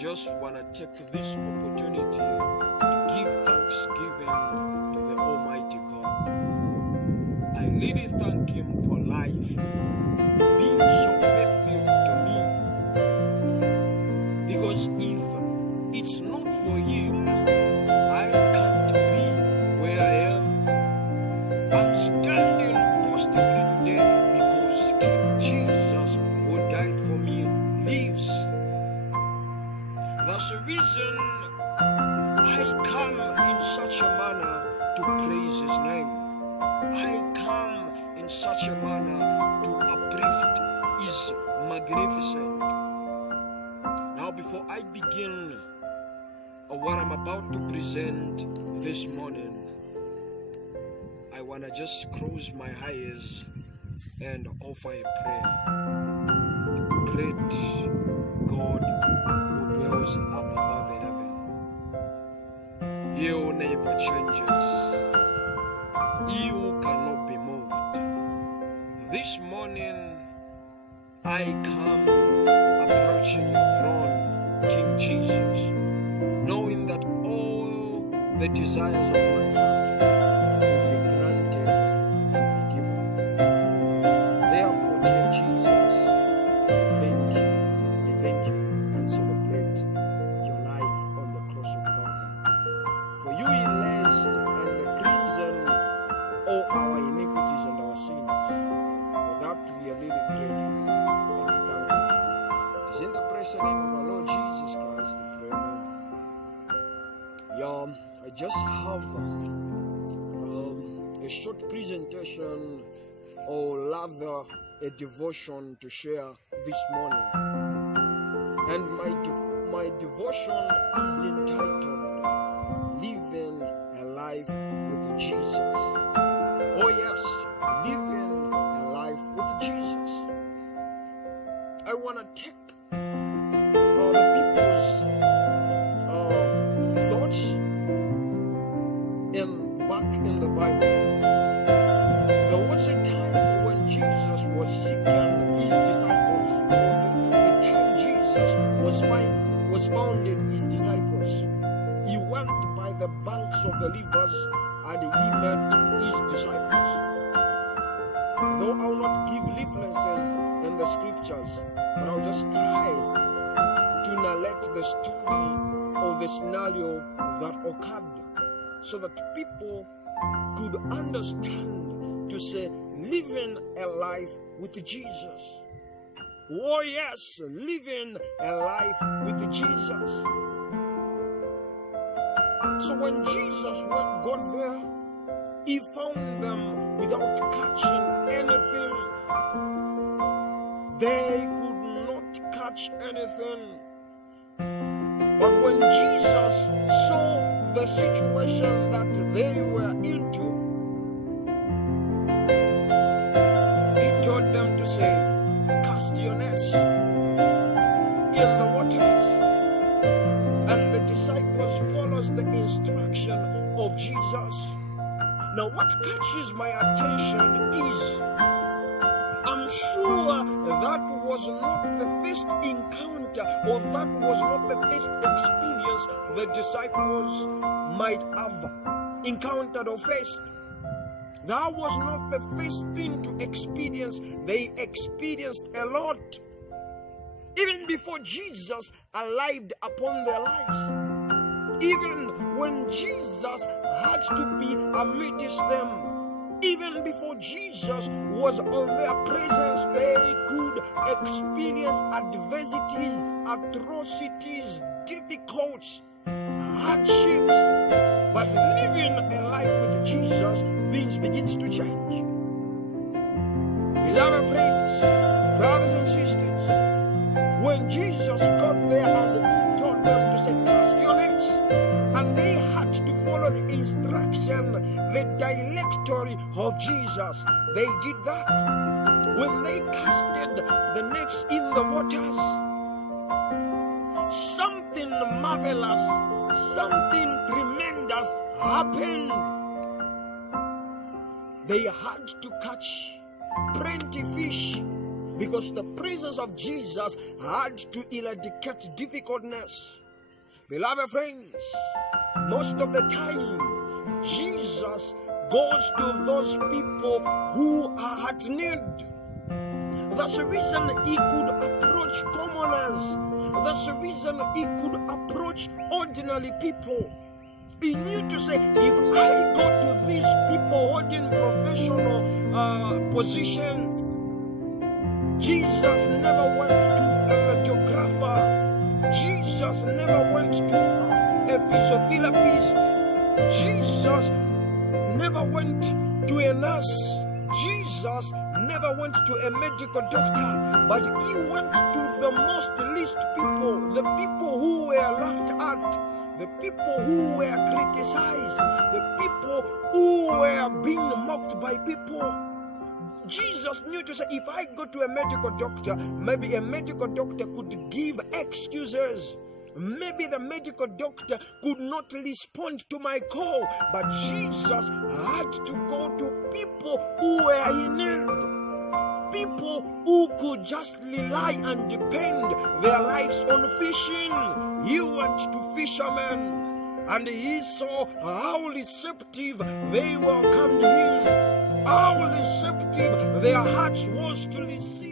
just want to take this opportunity to give thanksgiving to the Almighty God. I really thank Him for life, for being so faithful to me. Because if it's not for Him, I can't be where I am. I'm standing positively today because King Jesus, who died for me, lives. That's the reason I come in such a manner to praise His name. I come in such a manner to uplift His magnificent. Now, before I begin what I'm about to present this morning, I want to just close my eyes and offer a prayer. Great God who dwells up above in heaven, He who never changes, He who cannot be moved. This morning I come approaching your throne, King Jesus, knowing that all the desires of my heart will be granted and be given. Therefore, dear Jesus, I thank you and celebrate your life on the cross of Calvary. For you erased and cleansed all our iniquities and our sins. For that we are really grateful and thankful. It is in the precious name of our Lord Jesus Christ that we pray. I just have a short presentation, or rather a devotion to share this morning. And my devotion is entitled Living a Life with Jesus. Oh yes, living a life with Jesus. I want to take the people's thoughts back in the Bible. There was a time when Jesus was seeking His disciples, or the time Jesus was found in His disciples. He went by the banks of the rivers and He met His disciples. Though I will not give references in the scriptures, but I'll just try to narrate the story or the scenario that occurred, so that people could understand to say, living a life with Jesus. Oh yes, living a life with Jesus. So when Jesus got there, He found them without catching anything. They could not catch anything. But when Jesus saw the situation that they were into, He told them to say, cast your nets in the waters. And the disciples follows the instruction of Jesus. Now what catches my attention is, I'm sure that was not the first encounter, or that was not the first experience the disciples might have encountered or faced. That was not the first thing to experience. They experienced a lot, even before Jesus arrived upon their lives. Even when Jesus had to be amidst them, even before Jesus was on their presence, they could experience adversities, atrocities, difficulties, hardships. But living a life with Jesus, things begins to change. Beloved friends, brothers and sisters, when Jesus got there and He told them to say, cast your nets, and they had to follow the instruction, the directory of Jesus, they did that. When they casted the nets in the waters, something marvelous, something tremendous happened. They had to catch plenty fish. because the presence of Jesus had to eradicate difficultness. Beloved friends, most of the time, Jesus goes to those people who are at need. That's the reason he could approach commoners. That's the reason he could approach ordinary people. He knew to say, if I go to these people holding professional positions, Jesus never went to a radiographer. Jesus never went to a physiotherapist. Jesus never went to a nurse. Jesus never went to a medical doctor, but he went to the most least people, the people who were laughed at, the people who were criticized, the people who were being mocked by people. Jesus knew to say, if I go to a medical doctor, maybe a medical doctor could give excuses. Maybe the medical doctor could not respond to my call, but Jesus had to go to people who were in need. People who could just rely and depend their lives on fishing. He went to fishermen and he saw how receptive they welcomed him, how receptive their hearts was to receive.